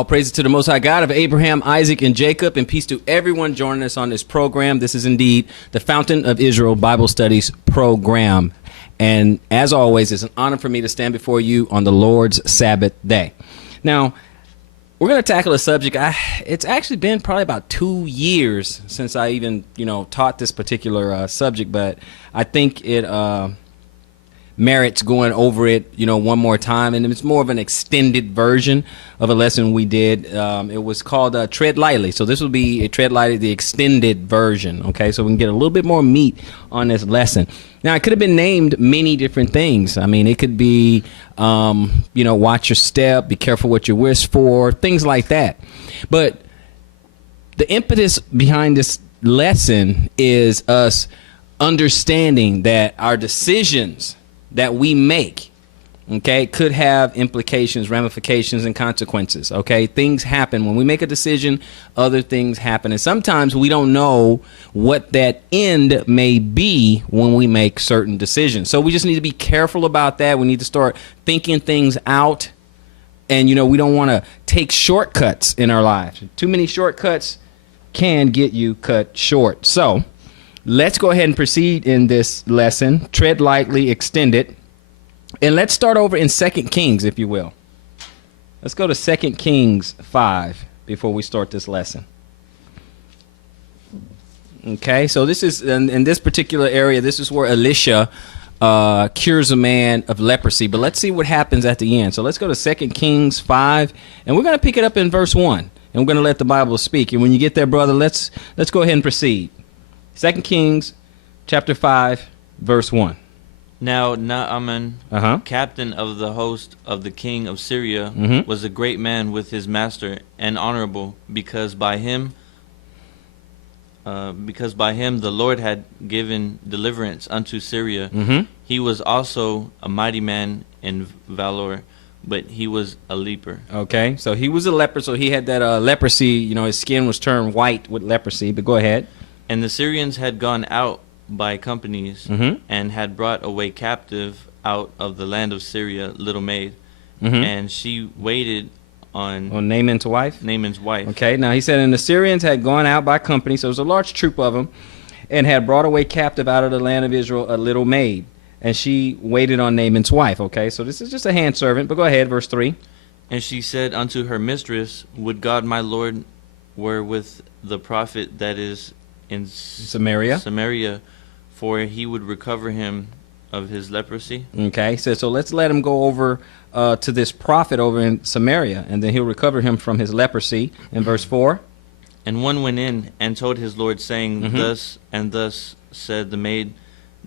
All praises to the Most High God of Abraham, Isaac, and Jacob, and peace to everyone joining us on this program. This is indeed the Fountain of Israel Bible Studies program. And as always, it's an honor for me to stand before you on the Lord's Sabbath day. Now, we're going to tackle a subject. It's actually been probably about 2 years since I even, taught this particular subject, but I think it merits going over it, one more time. And it's more of an extended version of a lesson we did. It was called Tread Lightly. So this will be a Tread Lightly, the extended version. Okay, so we can get a little bit more meat on this lesson. Now, it could have been named many different things. I mean, it could be, watch your step, be careful what you wish for, things like that. But the impetus behind this lesson is us understanding that our decisions that we make, okay, could have implications, ramifications, and consequences, okay? Things happen. When we make a decision, other things happen. And sometimes we don't know what that end may be when we make certain decisions. So we just need to be careful about that. We need to start thinking things out. And, we don't want to take shortcuts in our lives. Too many shortcuts can get you cut short. So let's go ahead and proceed in this lesson. Tread lightly, extended. And let's start over in 2 Kings, if you will. Let's go to 2 Kings 5 before we start this lesson. Okay, so this is, in this particular area, this is where Elisha cures a man of leprosy. But let's see what happens at the end. So let's go to 2 Kings 5, and we're going to pick it up in verse 1. And we're going to let the Bible speak. And when you get there, brother, let's go ahead and proceed. 2 Kings chapter 5, verse 1. Now Naaman, captain of the host of the king of Syria, was a great man with his master and honorable, because by him the Lord had given deliverance unto Syria. He was also a mighty man in valor, but he was a leper. Okay, so he was a leper, so he had that leprosy, his skin was turned white with leprosy, but go ahead. And the Syrians had gone out by companies, and had brought away captive out of the land of Syria little maid, and she waited on Naaman's wife. Okay, now he said, and the Syrians had gone out by company, so it was a large troop of them, and had brought away captive out of the land of Israel a little maid, and she waited on Naaman's wife. Okay, so this is just a hand servant, but go ahead, verse 3. And she said unto her mistress, would God my Lord were with the prophet that is in Samaria, for he would recover him of his leprosy. Okay, so let's let him go over to this prophet over in Samaria, and then he'll recover him from his leprosy. In verse 4. And one went in and told his Lord, saying, Thus and thus said the maid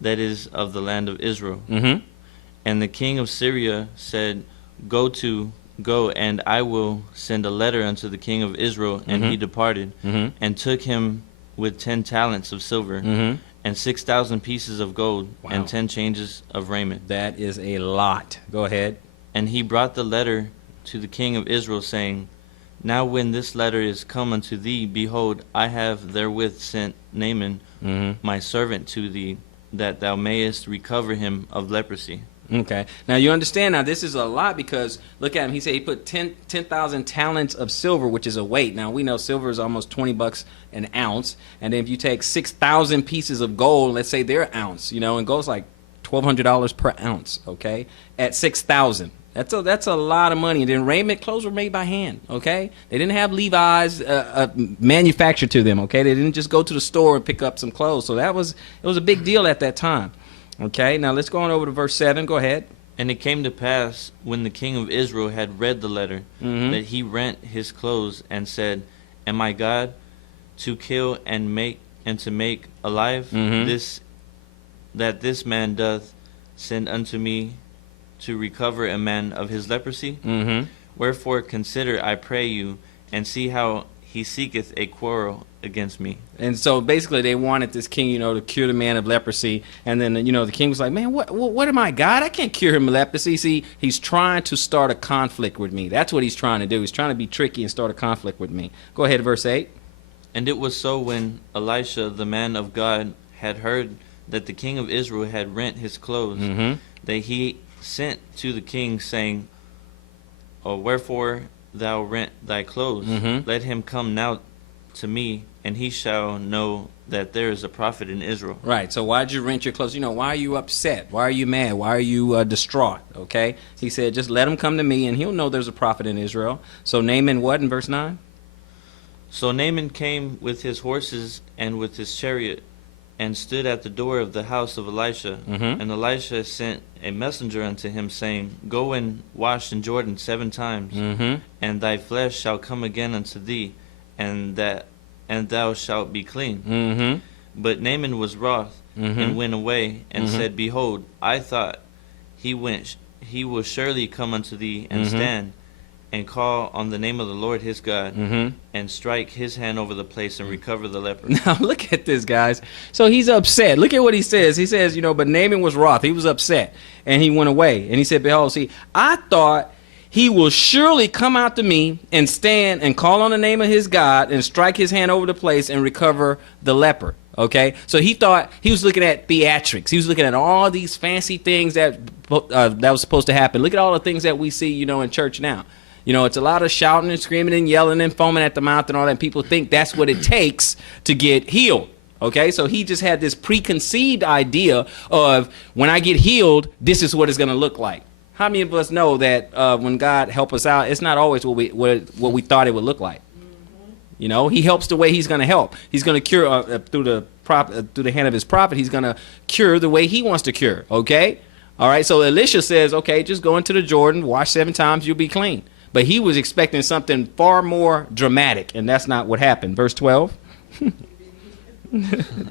that is of the land of Israel. And the king of Syria said, Go, and I will send a letter unto the king of Israel. And he departed, and took him with 10 talents of silver, and 6,000 pieces of gold, and 10 changes of raiment. That is a lot. Go ahead. And he brought the letter to the king of Israel, saying, Now when this letter is come unto thee, behold, I have therewith sent Naaman, my servant, to thee, that thou mayest recover him of leprosy. Okay. Now you understand, now this is a lot, because look at him. He said he put 10,000 talents of silver, which is a weight. Now we know silver is almost $20 an ounce. And then if you take 6,000 pieces of gold, let's say they're an ounce, and gold's like $1,200 per ounce. Okay. At 6,000. That's a lot of money. And then raiment, clothes were made by hand. Okay. They didn't have Levi's manufactured to them. Okay. They didn't just go to the store and pick up some clothes. So it was a big deal at that time. Okay, now let's go on over to verse 7. Go ahead. And it came to pass, when the king of Israel had read the letter, that he rent his clothes and said, Am I God to kill and to make alive this man doth send unto me to recover a man of his leprosy? Wherefore consider, I pray you, and see how he seeketh a quarrel against me. And so basically they wanted this king, to cure the man of leprosy. And then, the king was like, man, what am I, God? I can't cure him of leprosy. See, he's trying to start a conflict with me. That's what he's trying to do. He's trying to be tricky and start a conflict with me. Go ahead, verse 8. And it was so, when Elisha, the man of God, had heard that the king of Israel had rent his clothes, that he sent to the king, saying, Wherefore thou rent thy clothes? Let him come now to me, and he shall know that there is a prophet in Israel. Right. So why'd you rent your clothes? Why are you upset? Why are you mad? Why are you distraught? Okay. He said, just let him come to me, and he'll know there's a prophet in Israel. So Naaman what in verse 9? So Naaman came with his horses and with his chariot, and stood at the door of the house of Elisha. And Elisha sent a messenger unto him, saying, Go and wash in Jordan 7 times, and thy flesh shall come again unto thee, and thou shalt be clean. But Naaman was wroth, and went away, and said, Behold, I thought he will surely come unto thee, and stand, and call on the name of the Lord his God, and strike his hand over the place, and recover the leper. Now look at this, guys. So he's upset. Look at what he says. He says, but Naaman was wroth. He was upset, and he went away. And he said, Behold, see, I thought he will surely come out to me and stand and call on the name of his God and strike his hand over the place and recover the leper. Okay, so he thought he was looking at theatrics. He was looking at all these fancy things that was supposed to happen. Look at all the things that we see, in church now. It's a lot of shouting and screaming and yelling and foaming at the mouth and all that. And people think that's what it takes to get healed. Okay, so he just had this preconceived idea of when I get healed, this is what it's going to look like. How many of us know that when God help us out, it's not always what we thought it would look like? He helps the way he's going to help. He's going to cure through the hand of his prophet. He's going to cure the way he wants to cure. Okay, all right. So Elisha says, okay, just go into the Jordan, wash 7 times, you'll be clean. But he was expecting something far more dramatic, and that's not what happened. Verse 12.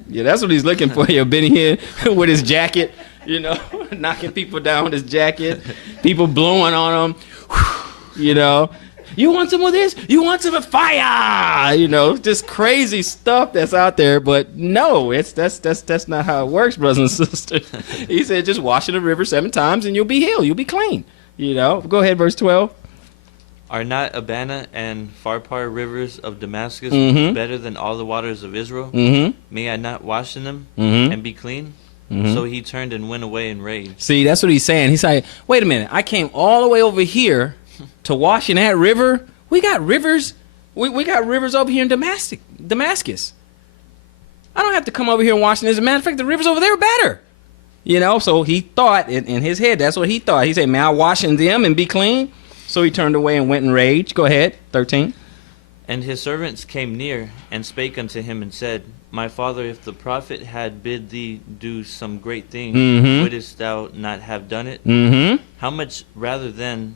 Yeah, that's what he's looking for here. Benny here with his jacket, knocking people down with his jacket, people blowing on him, You want some of this? You want some of fire? Just crazy stuff that's out there. But no, that's not how it works, brothers and sisters. He said, just wash in the river 7 times and you'll be healed. You'll be clean. Go ahead, verse 12. Are not Abana and Pharpar rivers of Damascus better than all the waters of Israel? May I not wash in them and be clean? So he turned and went away in rage. See, that's what he's saying. He's like, wait a minute. I came all the way over here to wash in that river. We got rivers. We got rivers over here in Damascus. I don't have to come over here and wash in this. As a matter of fact, the rivers over there are better. So he thought in his head, that's what he thought. He said, may I wash in them and be clean? So he turned away and went in rage. Go ahead, 13. And his servants came near and spake unto him and said, My father, if the prophet had bid thee do some great thing, wouldest thou not have done it? How much rather then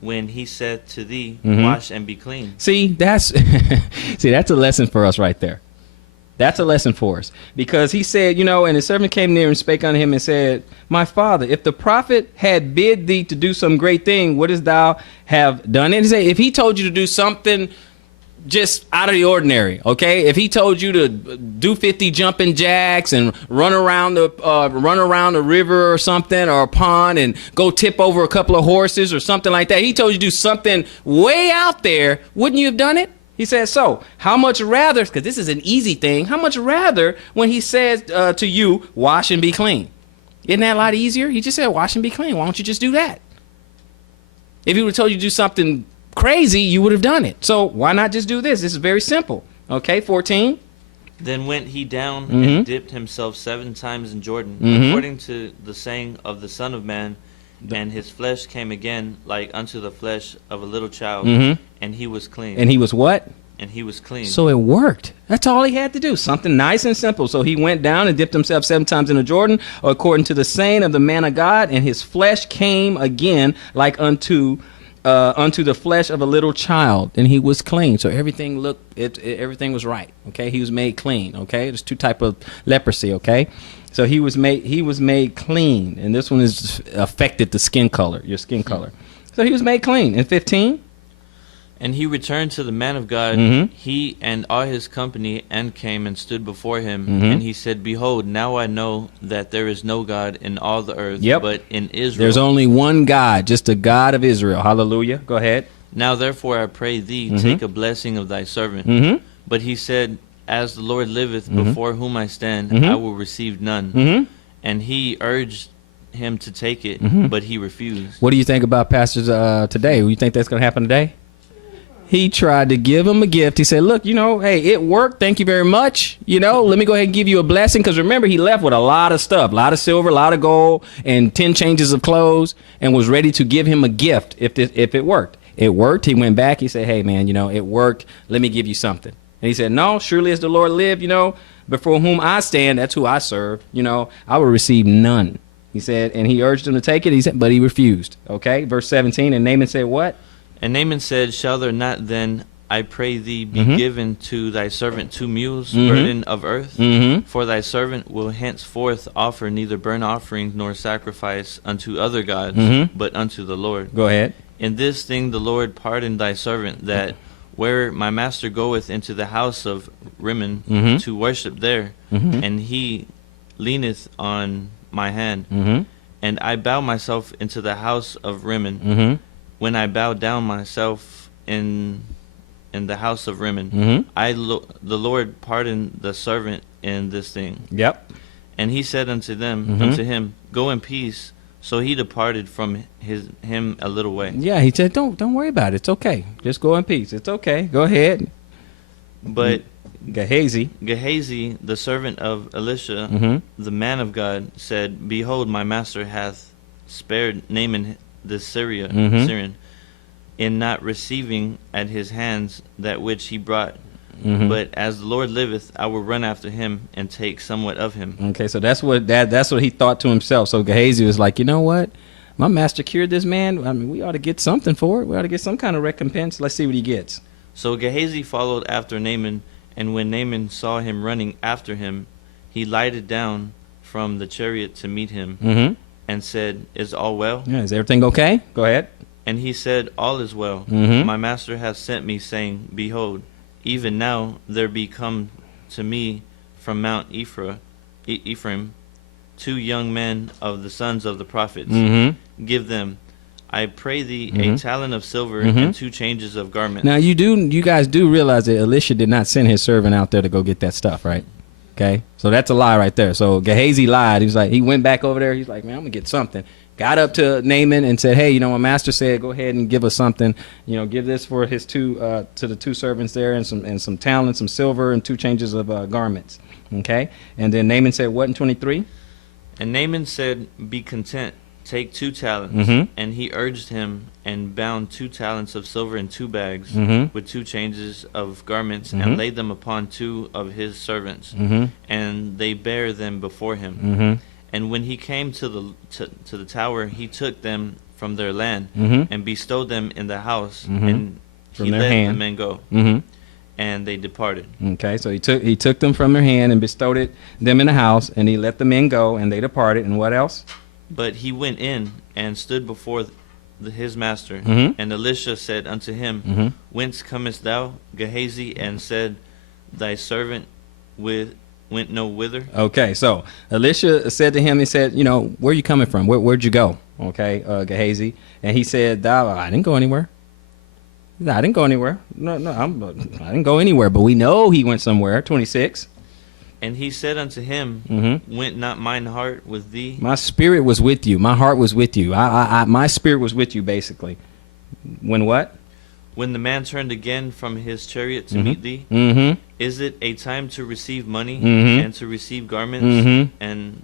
when he said to thee, Wash and be clean? See, that's a lesson for us right there. That's a lesson for us. Because he said, and his servant came near and spake unto him and said, My father, if the prophet had bid thee to do some great thing, wouldest thou have done it? He said, if he told you to do something just out of the ordinary, okay? If he told you to do 50 jumping jacks and run around the river or something, or a pond, and go tip over a couple of horses or something like that, he told you to do something way out there, wouldn't you have done it? He says, so how much rather, because this is an easy thing, how much rather when he says to you, wash and be clean? Isn't that a lot easier? He just said, wash and be clean. Why don't you just do that? If he would have told you to do something crazy, you would have done it. So why not just do this? This is very simple. Okay, 14. Then went he down and dipped himself 7 times in Jordan, according to the saying of the Son of Man, and his flesh came again like unto the flesh of a little child, and he was clean. And he was what? And he was clean. So it worked. That's all he had to do. Something nice and simple. So he went down and dipped himself 7 times in the Jordan, according to the saying of the man of God, and his flesh came again like unto the flesh of a little child, and he was clean. So everything everything was right. Okay, he was made clean. Okay, there's 2 types of leprosy. Okay, so he was made clean, and this one is affected the skin color, your skin color. So he was made clean. In 15. And he returned to the man of God, he and all his company, and came and stood before him. And he said, Behold, now I know that there is no God in all the earth, but in Israel. There's only one God, just the God of Israel. Hallelujah. Go ahead. Now therefore I pray thee, take a blessing of thy servant. But he said, As the Lord liveth, before whom I stand, I will receive none. And he urged him to take it, but he refused. What do you think about pastors today? Do you think that's going to happen today? He tried to give him a gift. He said, look, hey, it worked. Thank you very much. Let me go ahead and give you a blessing. Because remember, he left with a lot of stuff, a lot of silver, a lot of gold, and 10 changes of clothes, and was ready to give him a gift if it worked. It worked. He went back. He said, hey, man, it worked. Let me give you something. And he said, no, surely as the Lord lived, before whom I stand, that's who I serve, I will receive none. He said, and he urged him to take it. He said, but he refused. Okay, verse 17. And Naaman said, what? And Naaman said, shall there not then, I pray thee, be given to thy servant 2 mules, burden of earth? For thy servant will henceforth offer neither burnt offering nor sacrifice unto other gods, but unto the Lord. Go ahead. In this thing the Lord pardoned thy servant, that where my master goeth into the house of Rimmon to worship there, and he leaneth on my hand, and I bow myself into the house of Rimmon. When I bow down myself in the house of Rimmon, the Lord pardoned the servant in this thing. Yep. And he said unto him, go in peace. So he departed from him a little way. Yeah, he said, don't worry about it. It's okay. Just go in peace. It's okay. Go ahead. But Gehazi, the servant of Elisha, the man of God, said, behold, my master hath spared Naaman the Syrian, in not receiving at his hands that which he brought. But as the Lord liveth, I will run after him and take somewhat of him. Okay, so that's what he thought to himself. So Gehazi was like, you know what? My master cured this man. I mean, we ought to get something for it. We ought to get some kind of recompense. Let's see what he gets. So Gehazi followed after Naaman, and when Naaman saw him running after him, he lighted down from the chariot to meet him, and said, is all well? Yeah, is everything okay? Go ahead. And he said, all is well. My master hath sent me, saying, behold, even now there be come to me from Mount Ephraim 2 young men of the sons of the prophets. Give them, I pray thee, a talent of silver and 2 changes of garments. Now you guys do realize that Elisha did not send his servant out there to go get that stuff, right? Okay, so that's a lie right there. So Gehazi lied. He went back over there. He's like, man, I'm gonna get something. Got up to Naaman and said, hey, my master said, go ahead and give us something. Give this for his to the 2 servants there, and some talent, some silver, and 2 changes of garments. Okay, and then Naaman said, what in 23? And Naaman said, be content, take 2 talents. And he urged him, and bound 2 talents of silver in 2 bags, with 2 changes of garments, and laid them upon 2 of his servants, and they bare them before him. And when he came to the tower, he took them from their land, and bestowed them in the house, and he let the men go. And they departed. Okay, so he took them from their hand and bestowed them in the house, and he let the men go, and they departed. And what else? But he went in and stood before his master. And Elisha said unto him, whence comest thou, Gehazi? And said, thy servant went no whither. Okay, so Elisha said to him, he said, where are you coming from? Where'd you go? Okay, Gehazi. And he said, I didn't go anywhere. No, I didn't go anywhere. No, I didn't go anywhere. But we know he went somewhere. 26. And he said unto him, went not mine heart with thee? My spirit was with you. My heart was with you. My spirit was with you, basically. When what? When the man turned again from his chariot to meet thee? Is it a time to receive money and to receive garments and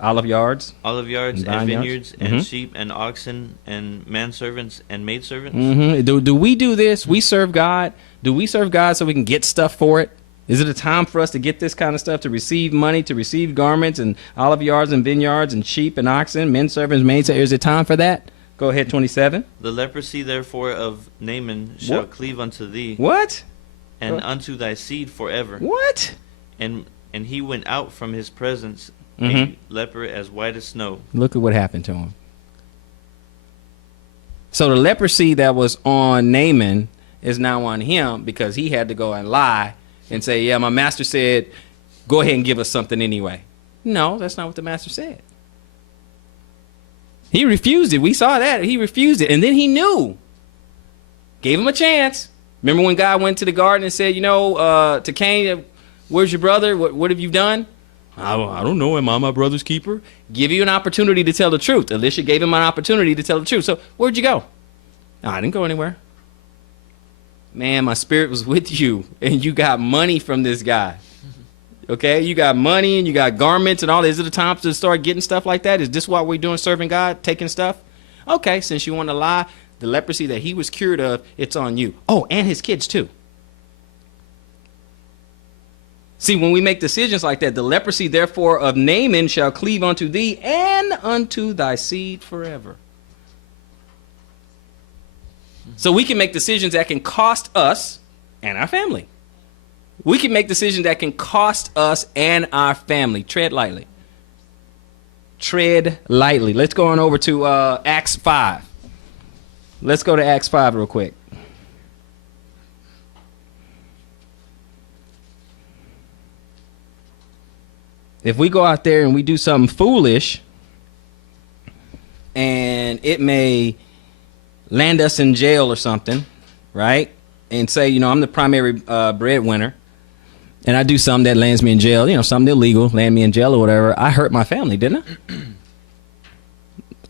olive yards and vineyards and sheep and oxen and manservants and maidservants? Do we do this? We serve God. Do we serve God so we can get stuff for it? Is it a time for us to get this kind of stuff, to receive money, to receive garments and olive yards and vineyards and sheep and oxen, men servants, maids? Is it time for that? Go ahead, 27. The leprosy, therefore, of Naaman shall cleave unto thee. What? And unto thy seed forever. What? And he went out from his presence, a leper as white as snow. Look at what happened to him. So the leprosy that was on Naaman is now on him, because he had to go and lie and say, yeah, my master said, go ahead and give us something anyway. No, that's not what the master said. He refused it. We saw that. He refused it. And then he knew. Gave him a chance. Remember when God went to the garden and said, to Cain, where's your brother? What have you done? I don't know. Am I my brother's keeper? Give you an opportunity to tell the truth. Elisha gave him an opportunity to tell the truth. So where'd you go? No, I didn't go anywhere. man, my spirit was with you, and you got money from this guy. Okay, you got money and you got garments and all. Is it the time to start getting stuff like that? Is this what we're doing, serving God, taking stuff? Okay, since you want to lie, the leprosy that he was cured of, it's on you. Oh, and his kids too. See, when we make decisions like that, the leprosy, therefore, of Naaman shall cleave unto thee and unto thy seed forever. So we can make decisions that can cost us and our family. We can make decisions that can cost us and our family. Tread lightly. Tread lightly. Let's go on over to Acts 5. Let's go to Acts 5 real quick. If we go out there and we do something foolish, and it may land us in jail or something, right? And say, you know, I'm the primary breadwinner, and I do something that lands me in jail, you know, something illegal, land me in jail or whatever. I hurt my family, didn't I?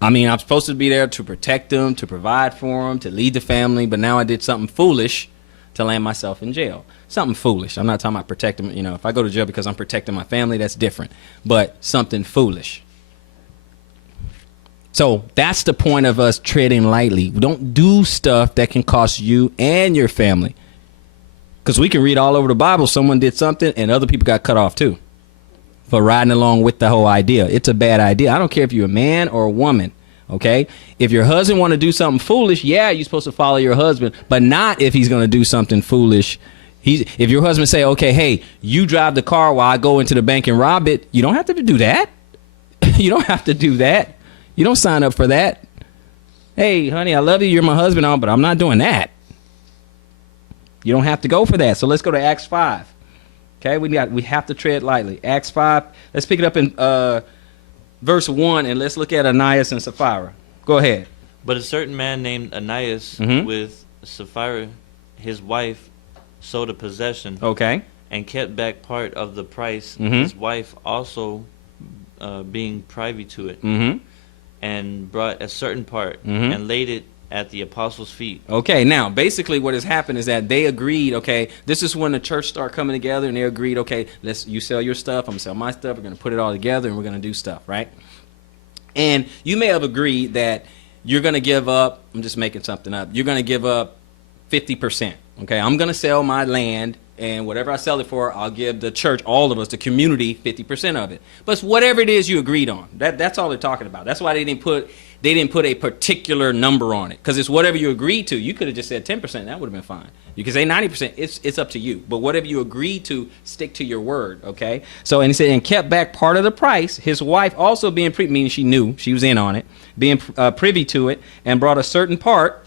I mean, I'm supposed to be there to protect them, to provide for them, to lead the family, but now I did something foolish to land myself in jail. Something foolish. I'm not talking about protecting, you know, if I go to jail because I'm protecting my family, that's different. But something foolish. So that's the point of us treading lightly. Don't do stuff that can cost you and your family. Because we can read all over the Bible, someone did something and other people got cut off too for riding along with the whole idea. It's a bad idea. I don't care if you're a man or a woman, okay? If your husband want to do something foolish, yeah, you're supposed to follow your husband, but not if he's going to do something foolish. If your husband say, okay, hey, you drive the car while I go into the bank and rob it, you don't have to do that. You don't have to do that. You don't sign up for that. Hey, honey, I love you. You're my husband, but I'm not doing that. You don't have to go for that. So let's go to Acts 5. Okay, we have to tread lightly. Acts 5. Let's pick it up in verse 1, and let's look at Ananias and Sapphira. Go ahead. But a certain man named Ananias with Sapphira, his wife, sold a possession. Okay. And kept back part of the price, his wife also being privy to it, and brought a certain part and laid it at the apostles' feet. Okay, now basically what has happened is that they agreed, okay, this is when the church started coming together, and they agreed, okay, you sell your stuff, I'm gonna sell my stuff, we're gonna put it all together and we're gonna do stuff, right? And you may have agreed that you're gonna give up, I'm just making something up, you're gonna give up 50%. Okay, I'm gonna sell my land, and whatever I sell it for, I'll give the church, all of us, the community, 50% of it. But it's whatever it is you agreed on. That's all they're talking about. That's why they didn't put a particular number on it, because it's whatever you agreed to. You could have just said 10%. That would have been fine. You could say 90%. It's up to you. But whatever you agreed to, stick to your word. Okay. So and he said, and kept back part of the price. His wife also being meaning she knew, she was in on it, being privy to it, and brought a certain part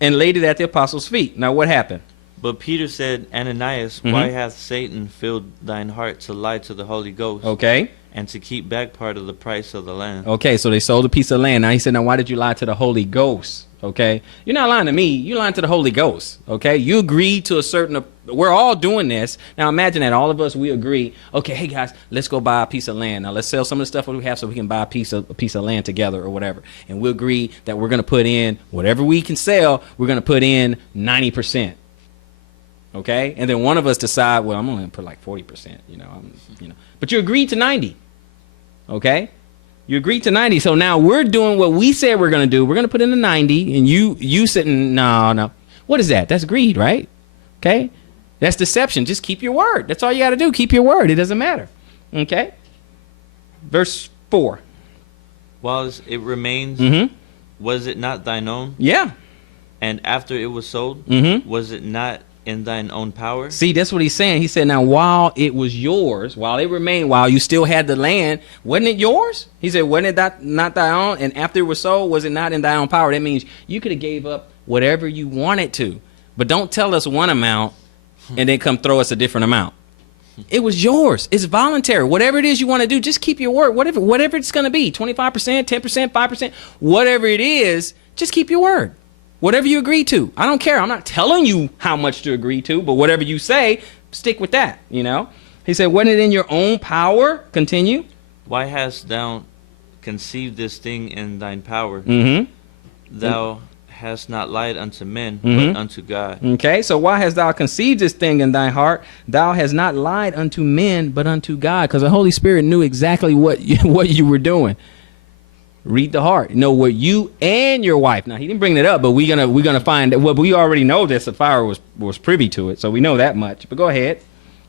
and laid it at the apostles' feet. Now what happened? But Peter said, Ananias, why hath Satan filled thine heart to lie to the Holy Ghost? Okay. And to keep back part of the price of the land. Okay, so they sold a piece of land. Now he said, now why did you lie to the Holy Ghost? Okay. You're not lying to me. You're lying to the Holy Ghost. Okay. You agreed to a certain, we're all doing this. Now imagine that all of us, we agree, okay, hey guys, let's go buy a piece of land. Now let's sell some of the stuff that we have so we can buy a piece of land together or whatever. And we'll agree that we're going to put in whatever we can sell, we're going to put in 90%. Okay, and then one of us decide, well, I'm only gonna put like 40%, but you agreed to 90. Okay, you agreed to 90. So now we're doing what we said we're gonna do. We're gonna put in the 90, and you sitting, no. What is that? That's greed, right? Okay, that's deception. Just keep your word. That's all you got to do. Keep your word. It doesn't matter. Okay. Verse 4. Whilst it remains, was it not thine own? Yeah. And after it was sold, was it not in thine own power? See, that's what he's saying. He said, now while it was yours, while it remained, while you still had the land, wasn't it yours? He said, wasn't it not thy own? And after it was sold, was it not in thy own power? That means you could have gave up whatever you wanted to, but don't tell us one amount and then come throw us a different amount. It was yours. It's voluntary. Whatever it is you want to do, just keep your word. Whatever it's going to be, 25%, 10%, 5%, whatever it is, just keep your word. Whatever you agree to. I don't care. I'm not telling you how much to agree to, but whatever you say, stick with that, He said, wasn't it in your own power? Continue. Why hast thou conceived this thing in thine power? Thou hast not lied unto men, Mm-hmm. but unto God. Okay, so why hast thou conceived this thing in thy heart? Thou hast not lied unto men, but unto God. Because the Holy Spirit knew exactly what you were doing. Read the heart. Know what you and your wife. Now he didn't bring that up, but we're gonna find that. Well, we already know that Sapphira was privy to it, so we know that much. But go ahead,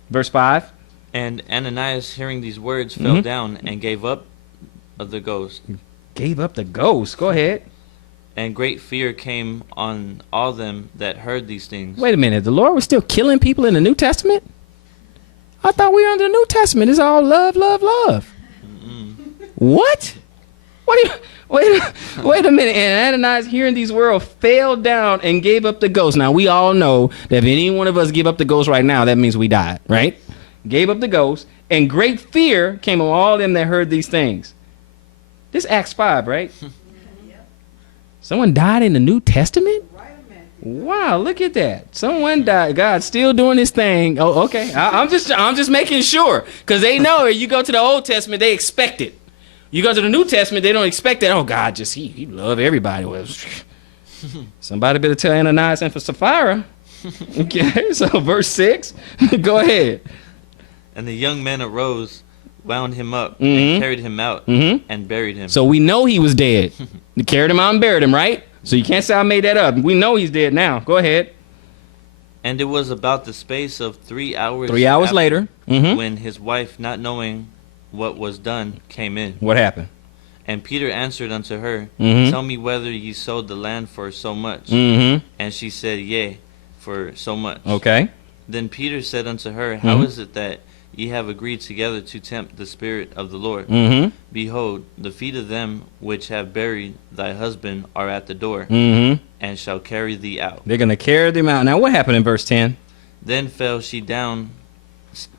verse 5. And Ananias, hearing these words, Mm-hmm. fell down and gave up of the ghost. Gave up the ghost. Go ahead. And great fear came on all them that heard these things. Wait a minute. The Lord was still killing people in the New Testament? I thought we were under the New Testament. It's all love, love, love. What? What do you, wait a minute. And Ananias, hearing these words, fell down and gave up the ghost. Now, we all know that if any one of us give up the ghost right now, that means we died, right? Gave up the ghost, and great fear came on all them that heard these things. This Acts 5, right? Someone died in the New Testament? Wow, look at that. Someone died. God's still doing his thing. Oh, okay. I'm just making sure. Because they know you go to the Old Testament, they expect it. You go to the New Testament, they don't expect that. Oh, God, just he love everybody. Well, somebody better tell Ananias and for Sapphira. Okay, so verse 6. Go ahead. And the young men arose, wound him up, Mhm. and carried him out, Mhm. and buried him. So we know he was dead. They carried him out and buried him, right? So you can't say I made that up. We know he's dead now. Go ahead. And it was about the space of 3 hours. 3 hours after, later. Mhm. when his wife, not knowing what was done, came in. What happened? And Peter answered unto her, Mhm. Tell me whether ye sold the land for so much. Mm-hmm. And she said, Yea, for so much. Okay. Then Peter said unto her, How Mhm. is it that ye have agreed together to tempt the Spirit of the Lord? Mm-hmm. Behold, the feet of them which have buried thy husband are at the door, Mm-hmm. and shall carry thee out. They're going to carry them out. Now, what happened in verse 10? Then fell she down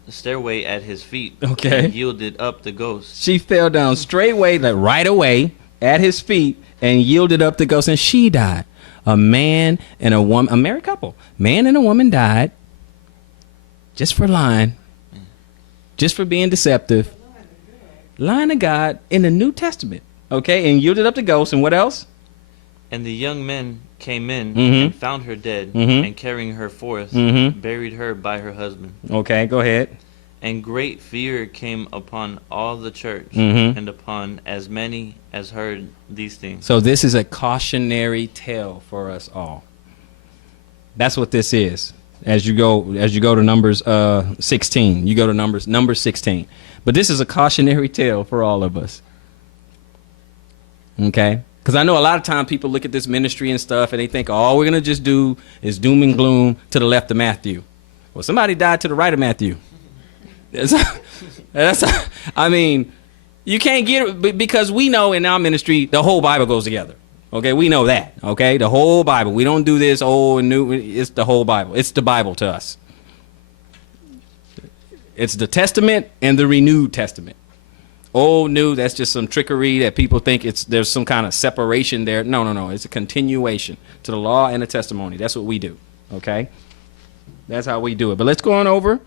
stairway at his feet, Okay. and yielded up the ghost. She fell down straightway, like right away, at his feet, and yielded up the ghost, and she died. A man and a woman, a married couple, man and a woman died just for lying, just for being deceptive, lying to God in the New Testament, okay, and yielded up the ghost, and what else? And the young men came in Mhm. and found her dead, Mhm. and carrying her forth, Mhm. buried her by her husband. Okay, go ahead. And great fear came upon all the church, Mhm. and upon as many as heard these things. So this is a cautionary tale for us all. That's what this is. As you go to Numbers 16, you go to Numbers 16. But this is a cautionary tale for all of us. Okay? Because I know a lot of times people look at this ministry and stuff and they think all we're going to just do is doom and gloom to the left of Matthew. Well, somebody died to the right of Matthew. I mean, you can't get it because we know in our ministry the whole Bible goes together. Okay, we know that. Okay, the whole Bible. We don't do this old and new. It's the whole Bible. It's the Bible to us. It's the Testament and the renewed Testament. Old, new, that's just some trickery that people think there's some kind of separation there. No. It's a continuation to the law and the testimony. That's what we do. Okay, that's how we do it. But let's go on over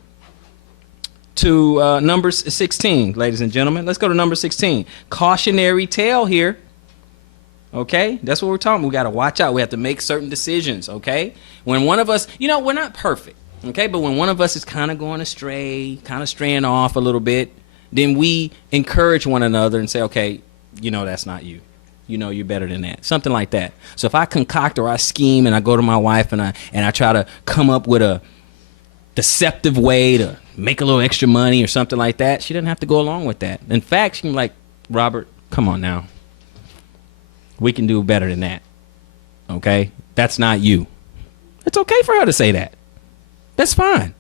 to Numbers 16, ladies and gentlemen. Let's go to number 16. Cautionary tale here. Okay, that's what we're talking. We got to watch out. We have to make certain decisions. Okay, when one of us, we're not perfect. Okay, but when one of us is kind of going astray, kind of straying off a little bit, then we encourage one another and say, okay, that's not you. You're better than that. Something like that. So if I concoct or I scheme and I go to my wife and I try to come up with a deceptive way to make a little extra money or something like that, she doesn't have to go along with that. In fact, she can be like, Robert, come on now. We can do better than that. Okay? That's not you. It's okay for her to say that. That's fine.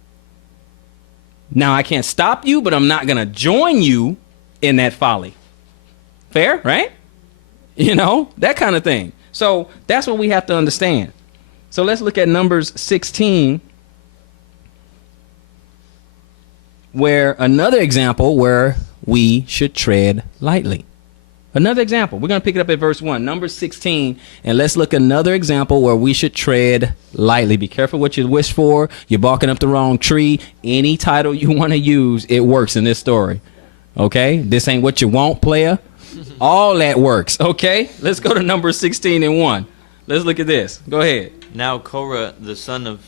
Now, I can't stop you, but I'm not going to join you in that folly. Fair, right? That kind of thing. So that's what we have to understand. So let's look at Numbers 16, where another example where we should tread lightly. Another example. We're going to pick it up at verse 1, Numbers 16, and let's look at another example where we should tread lightly. Be careful what you wish for. You're barking up the wrong tree. Any title you want to use, it works in this story. Okay? This ain't what you want, player. All that works. Okay? Let's go to Numbers 16 and 1. Let's look at this. Go ahead. Now Korah, the son of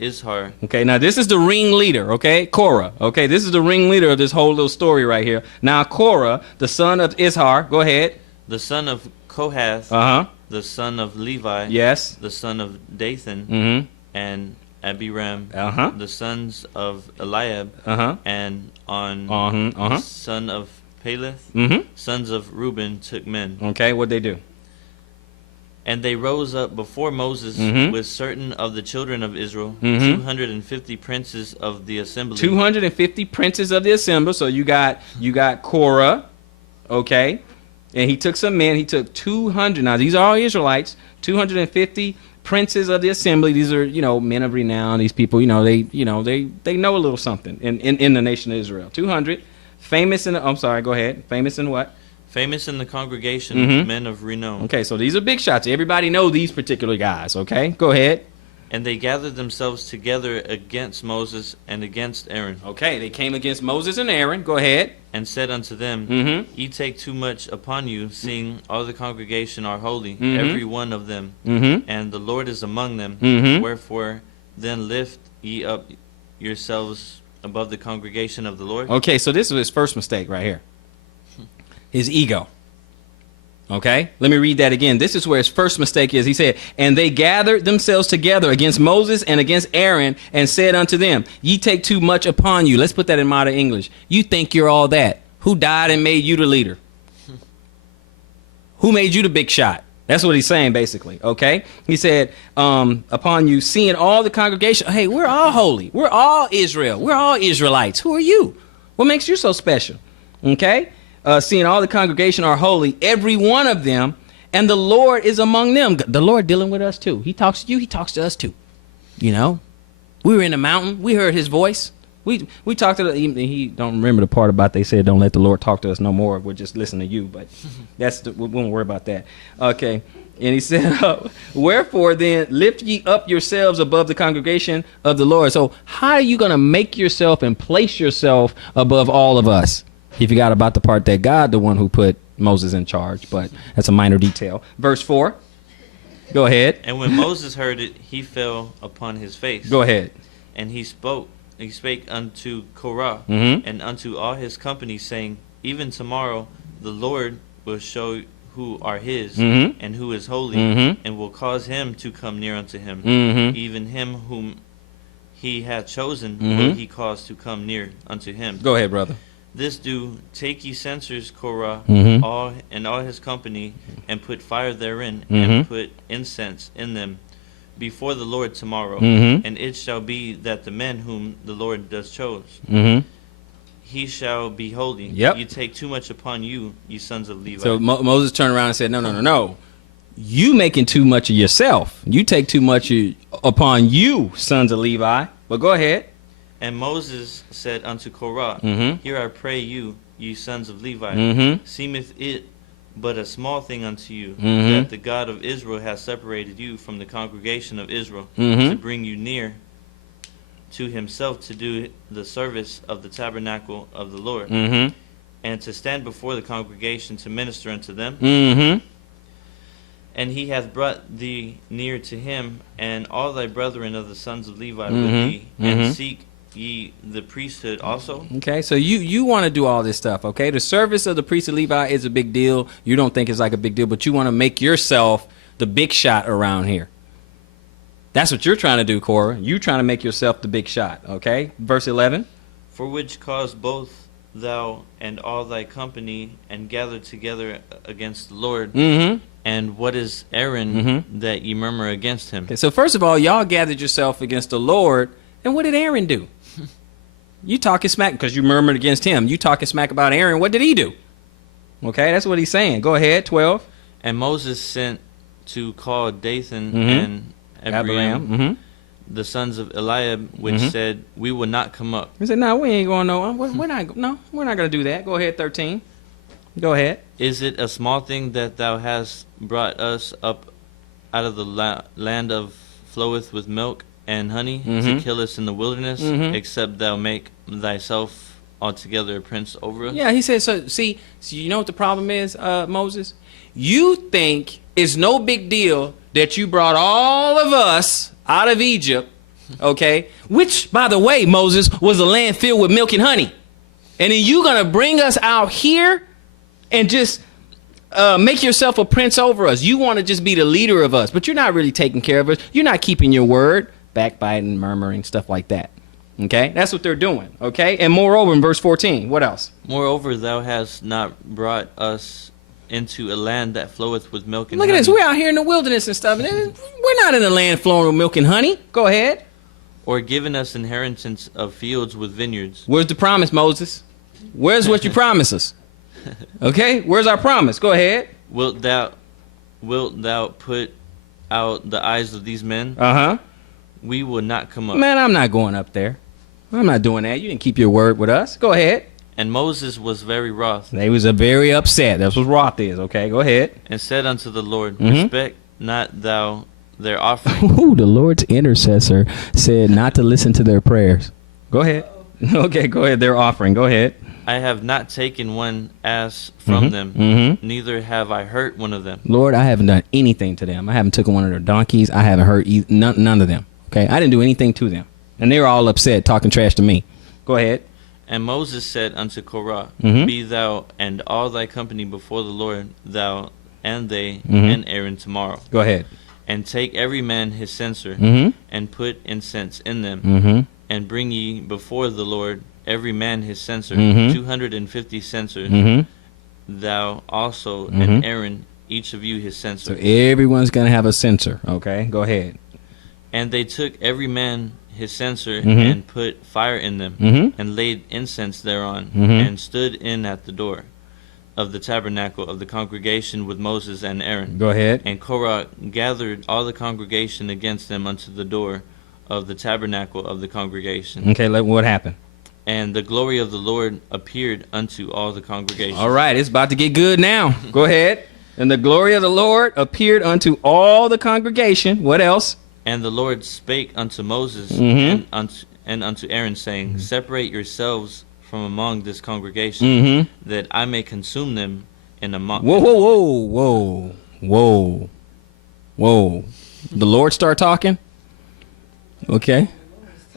Izhar, Okay, now this is the ringleader, okay? Korah, okay? This is the ringleader of this whole little story right here. Now Korah, the son of Izhar, go ahead. the son of Kohath, Uh-huh. the son of Levi, Yes. the son of Dathan, Mm-hmm. and Abiram, Uh-huh. the sons of Eliab, Uh-huh. and On, Uh-huh. Uh-huh. son of Peleth, Mm-hmm. sons of Reuben, took men. Okay, what'd they do? And they rose up before Moses Mhm. with certain of the children of Israel, Mhm. 250 princes of the assembly. 250 princes of the assembly. So you got Korah, okay? And he took some men. He took 200. Now these are all Israelites. 250 princes of the assembly. These are, men of renown. These people, they know a little something in the nation of Israel. 200 famous in I'm sorry, go ahead. Famous in what? Famous in the congregation, Mhm. men of renown. Okay, so these are big shots. Everybody know these particular guys, okay? Go ahead. And they gathered themselves together against Moses and against Aaron, Okay, they came against Moses and Aaron. Go ahead. and said unto them, Mm-hmm. Ye take too much upon you, seeing all the congregation are holy, Mhm. every one of them, Mm-hmm. and the Lord is among them. Mhm. Wherefore then lift ye up yourselves above the congregation of the Lord. Okay, so this was his first mistake right here. His ego. Okay, let me read that again. This is where his first mistake is. He said, and they gathered themselves together against Moses and against Aaron and said unto them, ye take too much upon you. Let's put that in modern English. You think you're all that. Who died and made you the leader? Who made you the big shot? That's what he's saying, basically. Okay, he said, upon you, seeing all the congregation. Hey, we're all holy. We're all Israel. We're all Israelites. Who are you? What makes you so special? Okay, seeing all the congregation are holy, every one of them, and the Lord is among them. The Lord dealing with us too. He talks to you. He talks to us too. We were in the mountain. We heard his voice. We talked to he don't remember the part about they said don't let the Lord talk to us no more. We'll just listen to you. But we won't worry about that. Okay. And he said, wherefore then lift ye up yourselves above the congregation of the Lord. So how are you going to make yourself and place yourself above all of us? He forgot about the part that God, the one who put Moses in charge, but that's a minor detail. Verse 4. Go ahead. And when Moses heard it, he fell upon his face. Go ahead. And he spake unto Korah Mhm. and unto all his company, saying, Even tomorrow the Lord will show who are his, Mhm. and who is holy, Mhm. and will cause him to come near unto him. Mhm. Even him whom he hath chosen Mhm. will he cause to come near unto him. Go ahead, brother. This do, take ye censers, Korah, Mhm. all his company, and put fire therein, Mhm. and put incense in them before the Lord tomorrow. Mhm. And it shall be that the men whom the Lord does chose, Mm-hmm. he shall be holy. Yep. You take too much upon you, ye sons of Levi. So Moses turned around and said, no. You making too much of yourself. You take too much upon you, sons of Levi. But go ahead. And Moses said unto Korah, Mhm. Hear I pray you, ye sons of Levi, Mhm. seemeth it but a small thing unto you, Mhm. that the God of Israel hath separated you from the congregation of Israel, Mhm. to bring you near to himself to do the service of the tabernacle of the Lord, Mm-hmm. and to stand before the congregation to minister unto them. Mm-hmm. And he hath brought thee near to him, and all thy brethren of the sons of Levi with Mhm. thee, and Mhm. seek ye the priesthood also. Okay, so you want to do all this stuff, okay? The service of the priest of Levi is a big deal. You don't think it's like a big deal, but you want to make yourself the big shot around here. That's what you're trying to do, Korah. You trying to make yourself the big shot, okay? Verse 11. For which cause both thou and all thy company and gathered together against the Lord. Mm-hmm. And what is Aaron Mhm. that ye murmur against him? Okay, so first of all, y'all gathered yourself against the Lord, and what did Aaron do? You talking smack because you murmured against him. You talking smack about Aaron. What did he do? Okay, that's what he's saying. Go ahead, 12. And Moses sent to call Dathan Mhm. and Abiram, Mm-hmm. the sons of Eliab, which Mhm. said, We will not come up. He said, "No, we ain't going no. We're not. No, we're not going to do that." Go ahead, 13. Go ahead. Is it a small thing that thou hast brought us up out of the land of floweth with milk and honey to Mhm. kill us in the wilderness, Mhm. except thou make thyself altogether a prince over us? Yeah, he said. So you know what the problem is, Moses? You think it's no big deal that you brought all of us out of Egypt, okay? Which, by the way, Moses, was a land filled with milk and honey. And then you're going to bring us out here and just make yourself a prince over us. You want to just be the leader of us, but you're not really taking care of us. You're not keeping your word, backbiting, murmuring, stuff like that. Okay? That's what they're doing. Okay? And moreover, in verse 14, what else? Moreover, thou hast not brought us into a land that floweth with milk and Look at honey. this. We're out here in the wilderness and stuff. We're not in a land flowing with milk and honey. Go ahead. Or given us inheritance of fields with vineyards. Where's the promise, Moses? Where's what you promised us? Okay? Where's our promise? Go ahead. Wilt thou put out the eyes of these men? Uh-huh. We will not come up. Man, I'm not going up there. I'm not doing that. You didn't keep your word with us. Go ahead. And Moses was very wroth, They was very upset. That's what wrath is. Okay, go ahead. and said unto the Lord, Mhm. Respect not thou their offering, Ooh, the Lord's intercessor said not to listen to their prayers. Go ahead. Okay, go ahead. Their offering. Go ahead. I have not taken one ass from them, Mm-hmm. neither have I hurt one of them. Lord, I haven't done anything to them. I haven't taken one of their donkeys. I haven't hurt none of them. Okay, I didn't do anything to them. And they were all upset, talking trash to me. Go ahead. And Moses said unto Korah, Mhm. Be thou and all thy company before the Lord, thou and they Mhm. and Aaron tomorrow. Go ahead. And take every man his censer, Mm-hmm. and put incense in them, Mm-hmm. and bring ye before the Lord every man his censer, Mhm. 250 censers, Mm-hmm. thou also Mhm. and Aaron, each of you his So censer. everyone's gonna have a censer. Okay, go ahead. And they took every man his censer, Mhm. and put fire in them, Mm-hmm. and laid incense thereon, Mhm. and stood in at the door of the tabernacle of the congregation with Moses and Aaron. Go ahead. And Korah gathered all the congregation against them unto the door of the tabernacle of the congregation. Okay, what happened? And the glory of the Lord appeared unto all the congregation. All right, it's about to get good now. Go ahead. And the glory of the Lord appeared unto all the congregation. What else? And the Lord spake unto Moses Mhm. and unto Aaron, saying, Separate yourselves from among this congregation, Mm-hmm. that I may consume them in among. Whoa, whoa, whoa, whoa, whoa, whoa. The Lord start talking? Okay.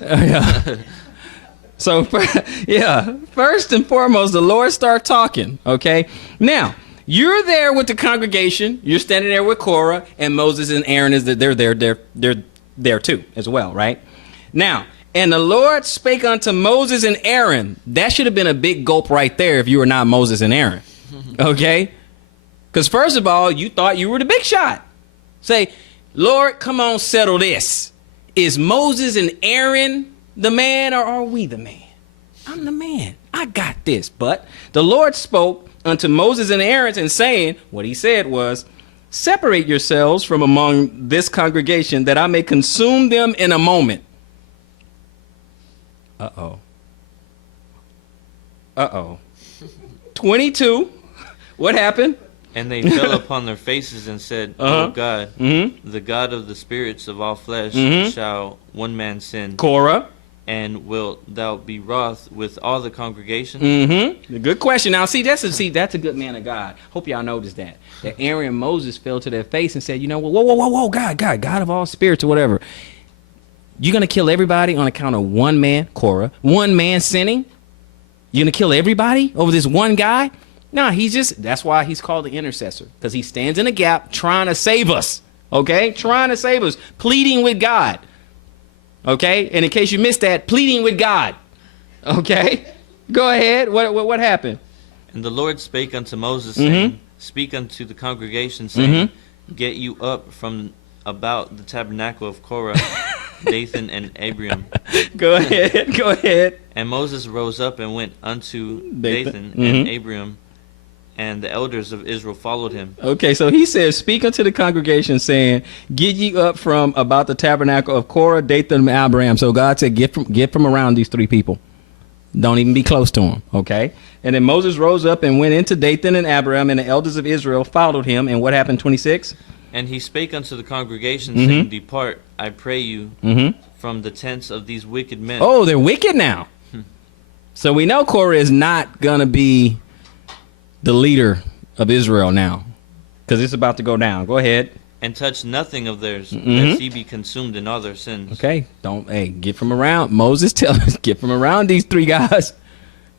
Yeah. So, yeah, first and foremost, the Lord start talking, okay? Now, you're there with the congregation. You're standing there with Korah, and Moses and Aaron, they're there too as well, right? Now, and the Lord spake unto Moses and Aaron. That should have been a big gulp right there if you were not Moses and Aaron, okay? Because first of all, you thought you were the big shot. Say, Lord, come on, settle this. Is Moses and Aaron the man, or are we the man? I'm the man. I got this. But the Lord spoke unto Moses and Aaron, and saying, what he said was, separate yourselves from among this congregation, that I may consume them in a moment. Uh-oh. Uh-oh. 22. What happened? And they fell upon their faces and said, Uh-huh. O God, Mm-hmm. the God of the spirits of all flesh, Mhm. shall one man sin? Korah. And wilt thou be wroth with all the congregation? Mm-hmm. Good question. Now, that's a good man of God. Hope y'all noticed that. That Aaron and Moses fell to their face and said, you know, whoa, God of all spirits or whatever. You're going to kill everybody on account of one man, Korah, one man sinning? You're going to kill everybody over this one guy? No, that's why he's called the intercessor, because he stands in a gap trying to save us, okay? Trying to save us, pleading with God, okay? And in case you missed that, pleading with God, okay? Go ahead. What happened? And the Lord spake unto Moses, Mhm. saying, Speak unto the congregation, saying, Get you up from about the tabernacle of Korah, Dathan, and Abiram. Go ahead. And Moses rose up and went unto Dathan. Dathan and Abiram, and the elders of Israel followed him. Okay, so he says, speak unto the congregation, saying, get ye up from about the tabernacle of Korah, Dathan, and Abiram. So God said, get from around these three people. Don't even be close to them, okay? And then Moses rose up and went into Dathan and Abiram, and the elders of Israel followed him. And what happened, 26? And he spake unto the congregation, Mhm. saying, Depart, I pray you, Mm-hmm. from the tents of these wicked men. Oh, they're wicked now. So we know Korah is not going to be the leader of Israel now. because it's about to go down. Go ahead. And touch nothing of theirs, Mhm. lest ye be consumed in all their sins. Okay, get from around. Moses tell us, get from around these three guys.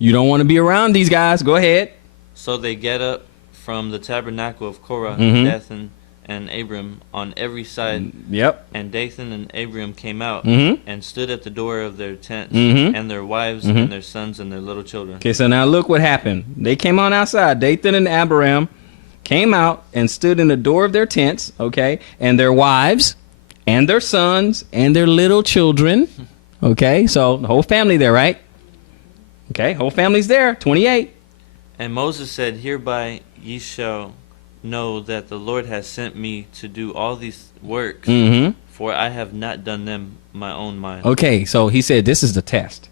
You don't want to be around these guys. Go ahead. So they get up from the tabernacle of Korah, Mhm. Dathan, and Abram on every side. Yep. And Dathan and Abram came out Mhm. and stood at the door of their tents, Mhm. and their wives Mhm. and their sons and their little children. Okay, so now look what happened. They came on outside. Dathan and Abiram came out and stood in the door of their tents, okay, and their wives and their sons and their little children. Okay, so the whole family there, right? Okay, whole family's there. 28. And Moses said, Hereby ye shall know that the Lord has sent me to do all these works, Mm-hmm. for I have not done them my own mind. Okay, so he said, this is the test.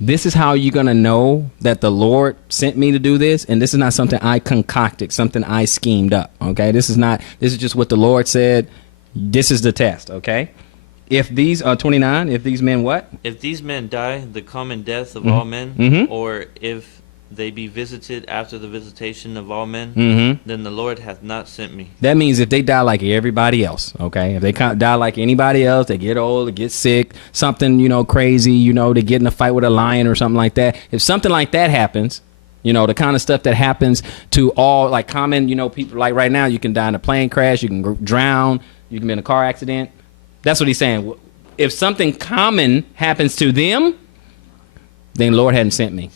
This is how you're going to know that the Lord sent me to do this. And this is not something I concocted, something I schemed up. Okay, this is just what the Lord said. This is the test. Okay, if these are 29, if these men what? If these men die the common death of Mhm. all men, Mhm. or if they be visited after the visitation of all men, Mm-hmm. then the Lord hath not sent me. That means if they die like everybody else, okay? If they die like anybody else, they get old, they get sick, something, crazy, they get in a fight with a lion or something like that. If something like that happens, the kind of stuff that happens to all, like common, people, like right now, you can die in a plane crash, you can drown, you can be in a car accident. That's what he's saying. If something common happens to them, then Lord hadn't sent me.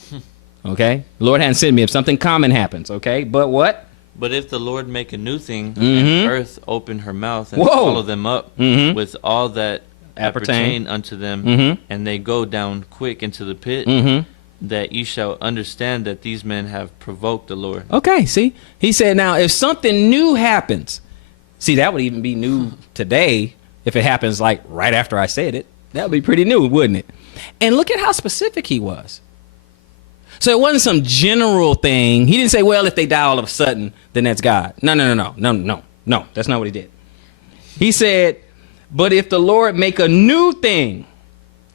Okay? Lord hadn't sent me if something common happens, okay? But what? But if the Lord make a new thing, Mhm. and earth open her mouth and Whoa. swallow them up Mhm. with all that Appertain. appertain unto them, Mhm. and they go down quick into the pit, Mm-hmm. that ye shall understand that these men have provoked the Lord. Okay, see? He said, now, if something new happens, see, that would even be new today if it happens like right after I said it. That would be pretty new, wouldn't it? And look at how specific he was. So it wasn't some general thing. He didn't say, well, if they die all of a sudden, then that's God. No. That's not what he did. He said, but if the Lord make a new thing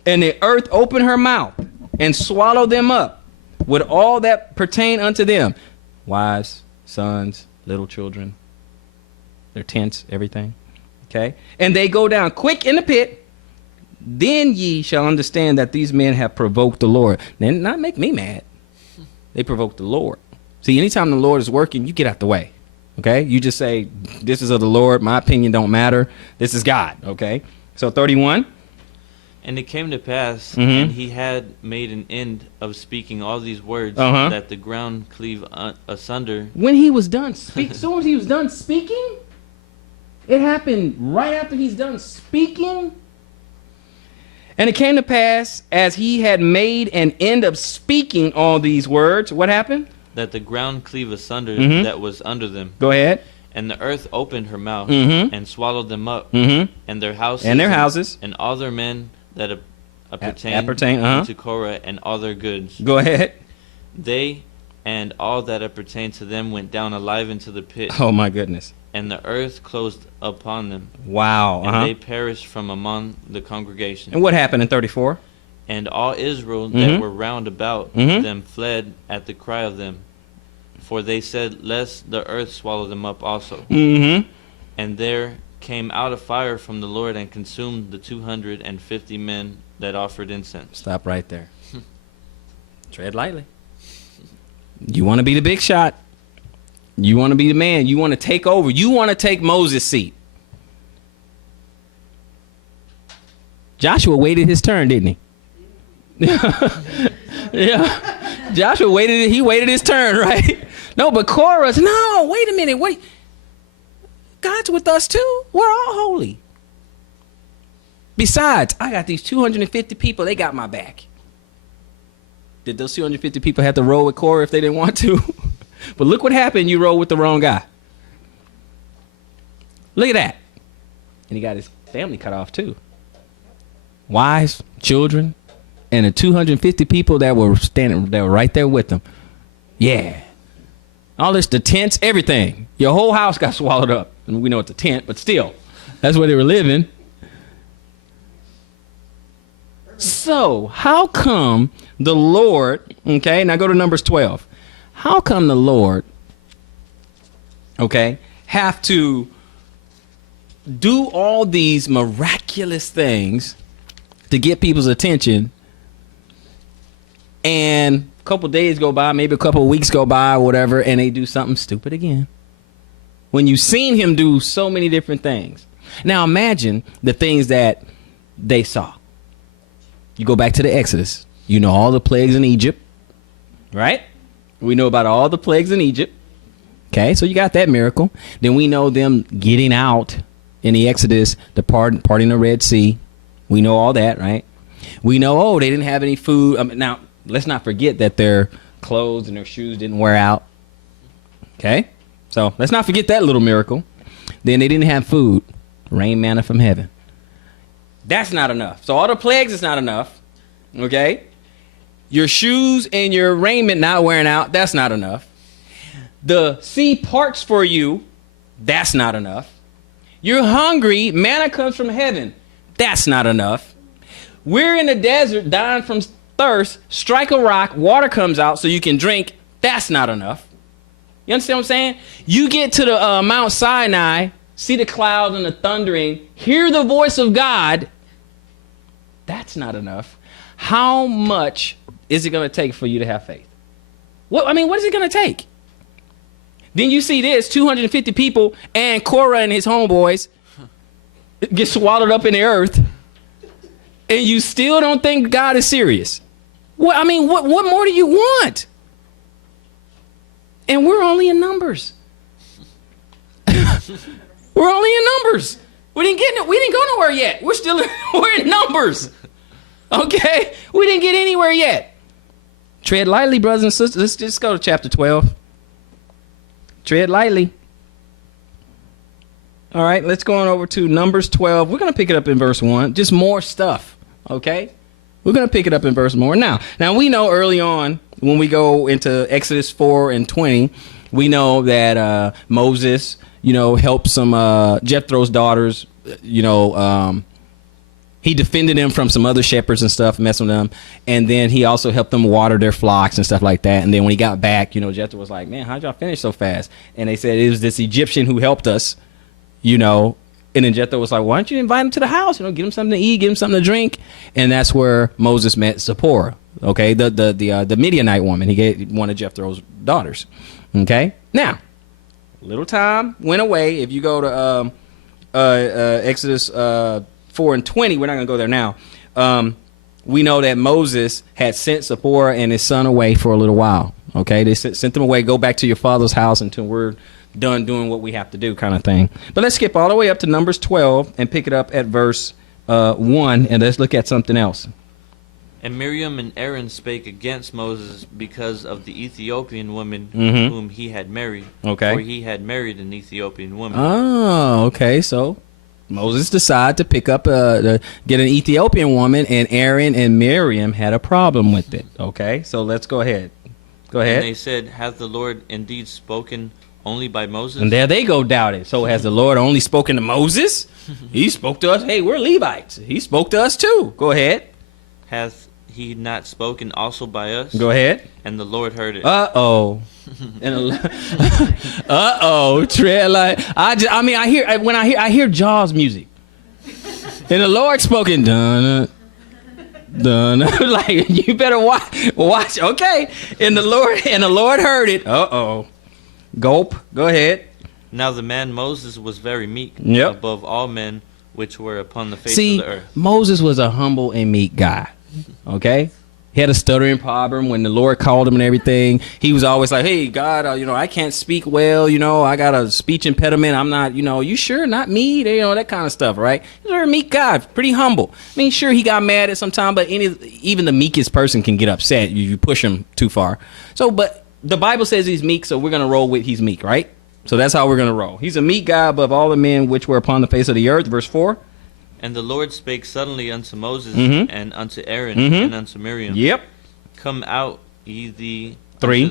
and the earth open her mouth and swallow them up with all that pertain unto them, wives, sons, little children, their tents, everything. Okay. And they go down quick in the pit, then ye shall understand that these men have provoked the Lord. Then not make me mad. They provoked the Lord. See, anytime the Lord is working, you get out the way. Okay? You just say, this is of the Lord. My opinion don't matter. This is God. Okay? So 31. And it came to pass, Mhm. and he had made an end of speaking all these words, Uh-huh. that the ground cleave asunder. When he was done speaking, as soon as he was done speaking, it happened right after he's done speaking. And it came to pass, as he had made an end of speaking all these words, what happened? That the ground cleave asunder Mhm. that was under them. Go ahead. And the earth opened her mouth, Mhm. and swallowed them up, Mm-hmm. and their houses, And their houses. and all their men that appertain appertain, uh-huh. to Korah, and all their goods. Go ahead. They and all that appertain to them went down alive into the pit, Oh, my goodness. and the earth closed upon them, Wow. and Uh-huh. they perished from among the congregation. And what happened in 34? And all Israel Mhm. that were round about Mhm. them fled at the cry of them. For they said, lest the earth swallow them up also. Mm-hmm. And there came out a fire from the Lord and consumed the 250 men that offered incense. Stop right there. Tread lightly. You want to be the big shot. You want to be the man. You want to take over. You want to take Moses' seat. Joshua waited his turn, didn't he? Yeah. Joshua waited. He waited his turn, right? No, but Korah, no, wait a minute. Wait. God's with us too. We're all holy. Besides, I got these 250 people. They got my back. Did those 250 people have to roll with Korah if they didn't want to? But look what happened. You roll with the wrong guy. Look at that. And he got his family cut off too. Wives, children, and the 250 people that were standing, that were right there with them. Yeah. All this, the tents, everything. Your whole house got swallowed up. And we know it's a tent, but still, that's where they were living. So, how come the Lord, okay, now go to Numbers 12. How come the Lord, okay, have to do all these miraculous things to get people's attention, and a couple days go by, maybe a couple weeks go by, or whatever, and they do something stupid again? When you've seen him do so many different things. Now imagine the things that they saw. You go back to the Exodus. You know all the plagues in Egypt, right? We know about all the plagues in Egypt. Okay, so you got that miracle. Then we know them getting out in the Exodus, the parting the Red Sea. We know all that, right? We know, they didn't have any food. Now, let's not forget that their clothes and their shoes didn't wear out. Okay, so let's not forget that little miracle. Then they didn't have food. Rain manna from heaven. That's not enough. So all the plagues is not enough. Okay? Your shoes and your raiment not wearing out, that's not enough. The sea parts for you, that's not enough. You're hungry, manna comes from heaven, that's not enough. We're in the desert dying from thirst, strike a rock, water comes out so you can drink, that's not enough. You understand what I'm saying? You get to the Mount Sinai, see the clouds and the thundering, hear the voice of God, that's not enough. How much is it going to take for you to have faith? What is it going to take? Then you see this, 250 people and Korah and his homeboys get swallowed up in the earth, and you still don't think God is serious. What more do you want? And we're only in numbers. We're only in numbers. We didn't go nowhere yet. We're in numbers. Okay? We didn't get anywhere yet. Tread lightly, brothers and sisters. Let's just go to chapter 12. Tread lightly. All right, let's go on over to Numbers 12. We're going to pick it up in verse 1. Just more stuff, okay? We're going to pick it up in verse more. Now we know early on when we go into Exodus 4 and 20, we know that Moses, helped some Jethro's daughters, he defended them from some other shepherds and stuff, messing with them. And then he also helped them water their flocks and stuff like that. And then when he got back, Jethro was like, man, how'd y'all finish so fast? And they said it was this Egyptian who helped us, And then Jethro was like, why don't you invite him to the house? Get him something to eat, give him something to drink. And that's where Moses met Zipporah, okay? The Midianite woman. He gave one of Jethro's daughters, okay? Now, little time went away. If you go to Exodus 4 and 20, we're not going to go there now. We know that Moses had sent Zipporah and his son away for a little while. Okay, they sent them away. Go back to your father's house until we're done doing what we have to do, kind of thing. But let's skip all the way up to Numbers 12 and pick it up at verse 1, and let's look at something else. And Miriam and Aaron spake against Moses because of the Ethiopian woman whom he had married. Okay. For he had married an Ethiopian woman. Oh, okay. So Moses decided to pick up, get an Ethiopian woman, and Aaron and Miriam had a problem with it. Okay, so let's go ahead. Go ahead. And they said, hath the Lord indeed spoken only by Moses? And there they go doubting. So has the Lord only spoken to Moses? He spoke to us. Hey, we're Levites. He spoke to us too. Go ahead. Hath he not spoken also by us? Go ahead. And the Lord heard it. Uh-oh. Tread like I hear Jaws music. And the Lord spoken, dun like you better watch. Okay. And the Lord heard it. Uh-oh. Gulp. Go ahead. Now the man Moses was very meek above all men which were upon the face of the earth. Moses was a humble and meek guy. Okay? He had a stuttering problem when the Lord called him and everything. He was always like, hey, God, I can't speak well. I got a speech impediment. I'm not, you sure? Not me? That kind of stuff, right? He's a very meek guy, pretty humble. I mean, sure, he got mad at some time, but even the meekest person can get upset. You push him too far. So, but the Bible says he's meek, so we're going to roll with he's meek, right? So that's how we're going to roll. He's a meek guy above all the men which were upon the face of the earth. Verse 4. And the Lord spake suddenly unto Moses and unto Aaron and unto Miriam. Yep. Come out ye the three.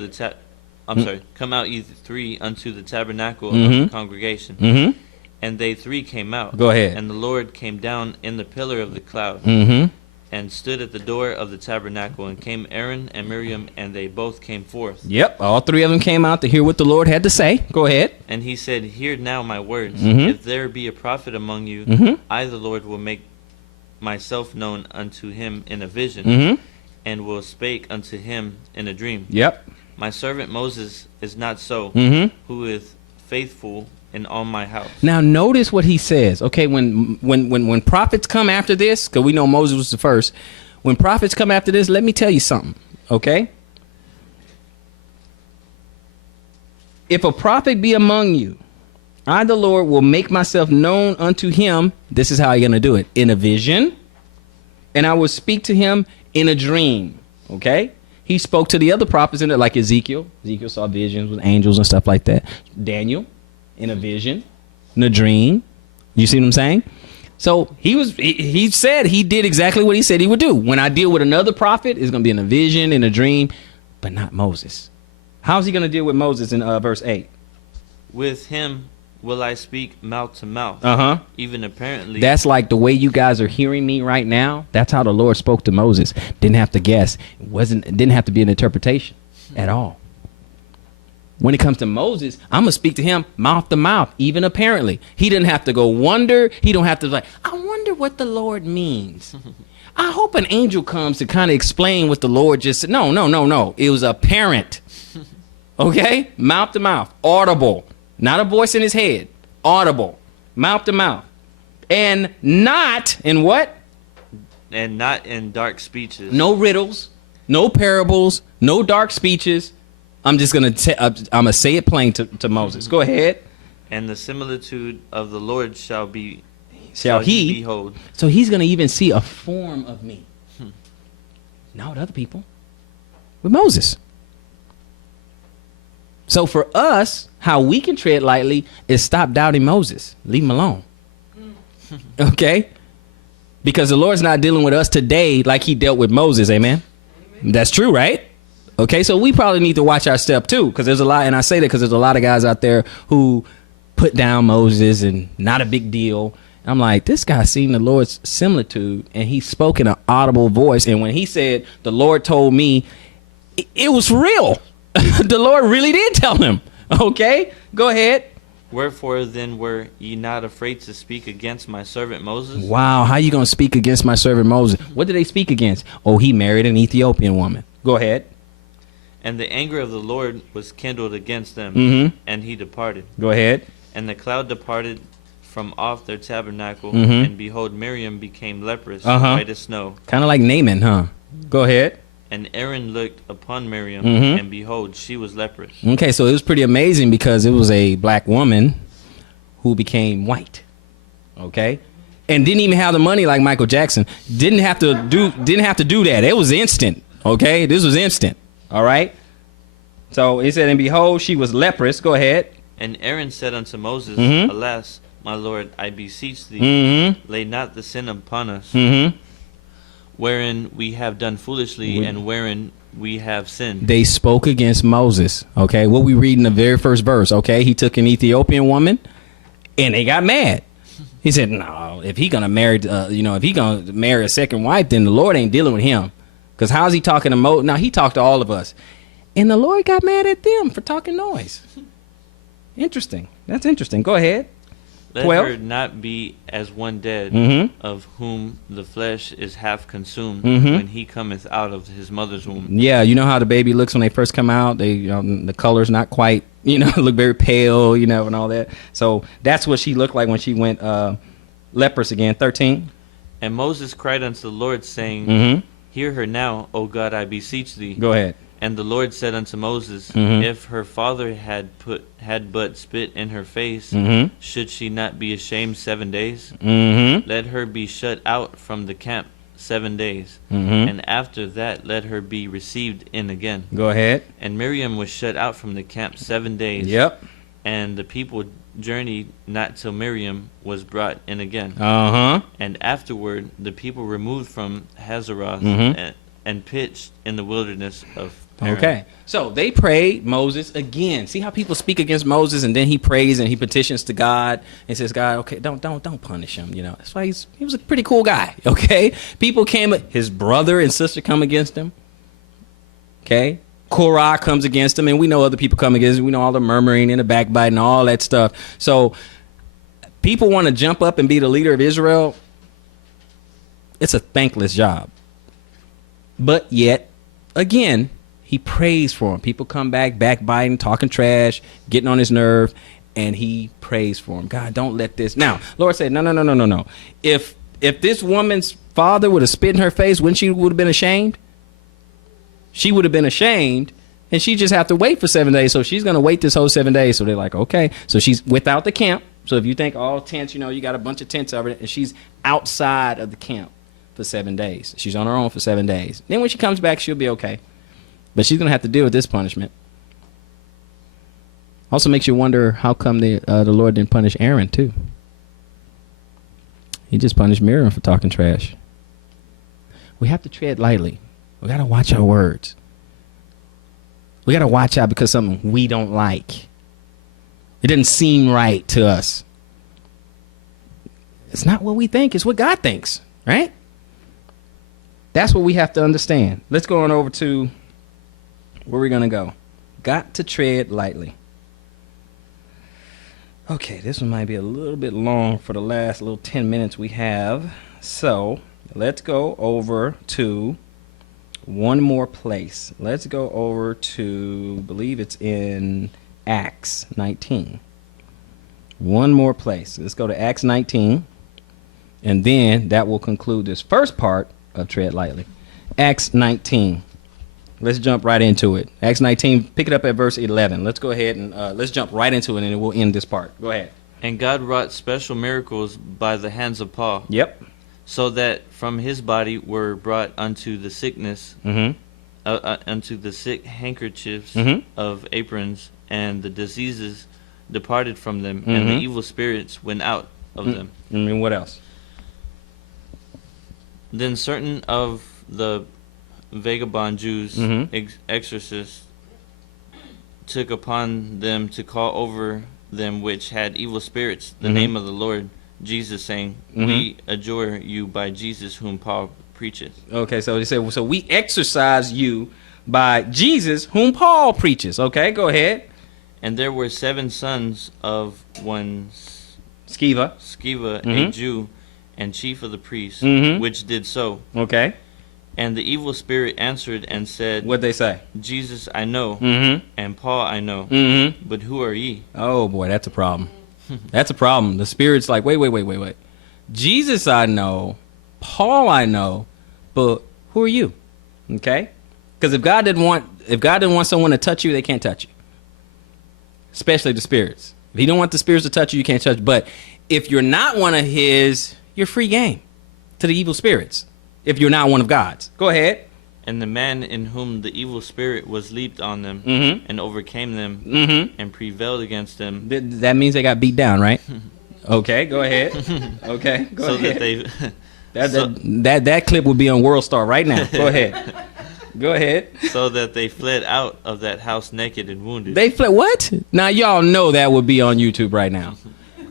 Come out ye the three unto the tabernacle of the congregation. And they three came out. Go ahead. And the Lord came down in the pillar of the cloud. and stood at the door of the tabernacle, and came Aaron and Miriam, and they both came forth. Yep, all three of them came out to hear what the Lord had to say. Go ahead. And he said, Hear now my words. Mhm. If there be a prophet among you, Mhm. I, the Lord, will make myself known unto him in a vision, Mhm. and will spake unto him in a dream. Yep. My servant Moses is not so, Mhm. who is faithful in all my house. Now notice what he says. Okay, when prophets come after this, because we know Moses was the first. When prophets come after this, let me tell you something. Okay. If a prophet be among you, I, the Lord, will make myself known unto him. This is how I'm going to do it. In a vision. And I will speak to him in a dream. Okay. He spoke to the other prophets in it, like Ezekiel. Ezekiel saw visions with angels and stuff like that. Daniel, in a vision, in a dream. You see what I'm saying? So he said he did exactly what he said he would do. When I deal with another prophet, it's going to be in a vision, in a dream, but not Moses. How's he going to deal with Moses in verse 8? With him will I speak mouth to mouth. Uh-huh. Even apparently. That's like the way you guys are hearing me right now. That's how the Lord spoke to Moses. Didn't have to guess. Didn't have to be an interpretation at all. When it comes to Moses, I'm going to speak to him mouth to mouth, even apparently. He didn't have to go wonder. He don't have to like, I wonder what the Lord means. I hope an angel comes to kind of explain what the Lord just said. No. It was apparent. Okay? Mouth to mouth. Audible. Not a voice in his head. Audible. Mouth to mouth. And not in what? And not in dark speeches. No riddles. No parables. No dark speeches. I'm just going to say it plain to Moses. Go ahead. And the similitude of the Lord shall he behold. So he's going to even see a form of me. Not with other people. With Moses. So for us, how we can tread lightly is stop doubting Moses. Leave him alone. Okay? Because the Lord's not dealing with us today like he dealt with Moses. Amen? That's true, right? Okay, so we probably need to watch our step too, because there's a lot, and I say that because there's a lot of guys out there who put down Moses and not a big deal. I'm like, this guy seen the Lord's similitude, and he spoke in an audible voice. And when he said, the Lord told me, it was real. The Lord really did tell him. Okay, go ahead. Wherefore then were ye not afraid to speak against my servant Moses? Wow, how you going to speak against my servant Moses? What did they speak against? Oh, he married an Ethiopian woman. Go ahead. And the anger of the Lord was kindled against them, Mm-hmm. and he departed. Go ahead. And the cloud departed from off their tabernacle, Mm-hmm. and behold, Miriam became leprous, Uh-huh. white as snow. Kind of like Naaman, huh? Go ahead. And Aaron looked upon Miriam, Mhm. and behold, she was leprous. Okay, so it was pretty amazing because it was a black woman who became white. Okay? And didn't even have the money like Michael Jackson. Didn't have to do that. It was instant. Okay? This was instant. All right? So it said, and behold, she was leprous. Go ahead. And Aaron said unto Moses, Mhm. Alas, my Lord, I beseech thee, Mm-hmm. lay not the sin upon us, Mm-hmm. wherein we have done foolishly, and wherein we have sinned. They spoke against Moses. Okay? What we read in the very first verse. Okay? He took an Ethiopian woman and they got mad. He said, no, if he gonna marry, if he gonna marry a second wife, then the Lord ain't dealing with him. Because how's he talking to Moses? Now, he talked to all of us. And the Lord got mad at them for talking noise. Interesting. That's interesting. Go ahead. Let 12. her not be as one dead, Mm-hmm. of whom the flesh is half consumed, Mhm. when he cometh out of his mother's womb. Yeah, you know how the baby looks when they first come out? The color's not quite, look very pale, and all that. So that's what she looked like when she went leprous again. 13. And Moses cried unto the Lord, saying, Mm-hmm. Hear her now, O God, I beseech thee. Go ahead. And the Lord said unto Moses, Mhm. If her father had but spit in her face, Mm-hmm. should she not be ashamed 7 days? Mm-hmm. Let her be shut out from the camp 7 days, Mm-hmm. and after that let her be received in again. Go ahead. And Miriam was shut out from the camp 7 days. Yep. And the people journeyed not till Miriam was brought in again. Uh-huh. And afterward the people removed from Hazeroth Mhm. and pitched in the wilderness of Aaron. Okay. So they prayed Moses again. See how people speak against Moses, and then he prays and he petitions to God and says, God, okay, don't punish him. You know, that's why he was a pretty cool guy. Okay. People came, his brother and sister come against him. Okay. Korah comes against him, and we know other people come against him. We know all the murmuring and the backbiting and all that stuff. So people want to jump up and be the leader of Israel. It's a thankless job. But yet, again, he prays for him. People come back, backbiting, talking trash, getting on his nerve, and he prays for him. God, don't let this. Now, Lord said, no. If this woman's father would have spit in her face, wouldn't she would have been ashamed? She would have been ashamed, and she just have to wait for 7 days. So she's going to wait this whole 7 days. So they're like, okay. So she's without the camp. So if you think all tents, you got a bunch of tents over there, and she's outside of the camp for 7 days. She's on her own for 7 days. Then when she comes back, she'll be okay. But she's going to have to deal with this punishment. Also makes you wonder how come the Lord didn't punish Aaron too. He just punished Miriam for talking trash. We have to tread lightly. We got to watch our words. We got to watch out because something we don't like. It doesn't seem right to us. It's not what we think. It's what God thinks, right? That's what we have to understand. Let's go on over to where we're going to go. Got to tread lightly. Okay, this one might be a little bit long for the last little 10 minutes we have. So let's go over to one more place. Let's go over to, I believe it's in Acts 19. One more place. Let's go to Acts 19. And then that will conclude this first part of Tread Lightly. Acts 19. Let's jump right into it. Acts 19, pick it up at verse 11. Let's go ahead and let's jump right into it, and we'll end this part. Go ahead. And God wrought special miracles by the hands of Paul. Yep. So that from his body were brought unto the sickness, unto the sick handkerchiefs of aprons, and the diseases departed from them, and the evil spirits went out of them. And what else? Then certain of the vagabond Jews, exorcists, took upon them to call over them which had evil spirits the name of the Lord Jesus, saying, We adjure you by Jesus whom Paul preacheth. Okay, so he said, so we exorcise you by Jesus whom Paul preaches. Okay, go ahead. And there were 7 sons of one Sceva, a Jew, and chief of the priests, which did so. Okay. And the evil spirit answered and said, What'd they say? Jesus I know, and Paul I know, but who are ye? Oh, boy, that's a problem. That's a problem. The spirit's like, wait. Jesus I know, Paul I know, but who are you? Okay? Because if God didn't want someone to touch you, they can't touch you. Especially the spirits. If he don't want the spirits to touch you, you can't touch. But if you're not one of his, you're free game to the evil spirits. If you're not one of God's. Go ahead. And the man in whom the evil spirit was leaped on them and overcame them and prevailed against them. That means they got beat down, right? Okay, go ahead. Okay, go so ahead. That that clip would be on World Star right now. Go ahead. Go ahead. So that they fled out of that house naked and wounded. They fled what? Now y'all know that would be on YouTube right now.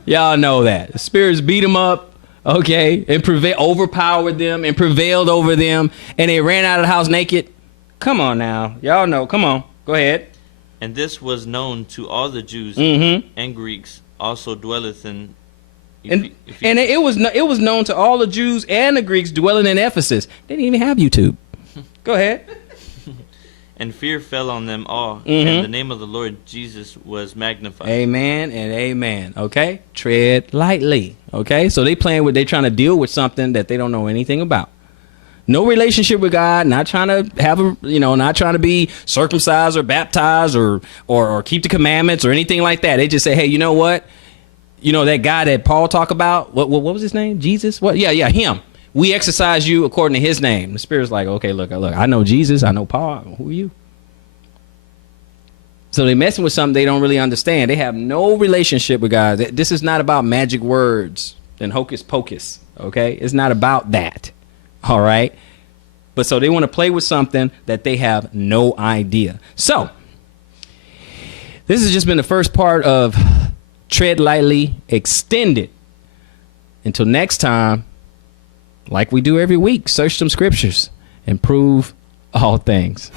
Y'all know that. The spirits beat them up. Okay, and overpowered them and prevailed over them, and they ran out of the house naked. Come on now, y'all know. Come on, go ahead. And this was known to all the Jews and Greeks, also dwelleth in. And it was known to all the Jews and the Greeks dwelling in Ephesus. They didn't even have YouTube. Go ahead. And fear fell on them all, and the name of the Lord Jesus was magnified. Amen and amen. Okay, tread lightly. Okay, so they trying to deal with something that they don't know anything about. No relationship with God. Not trying to have not trying to be circumcised or baptized or keep the commandments or anything like that. They just say, hey, you know what? You know that guy that Paul talked about. What was his name? Jesus? What? Yeah, him. We exercise you according to his name. The Spirit's like, okay, look, I know Jesus, I know Paul. Who are you? So they're messing with something they don't really understand. They have no relationship with God. This is not about magic words and hocus pocus, okay? It's not about that, all right? But so they want to play with something that they have no idea. So this has just been the first part of Tread Lightly Extended. Until next time, like we do every week, search some scriptures and prove all things.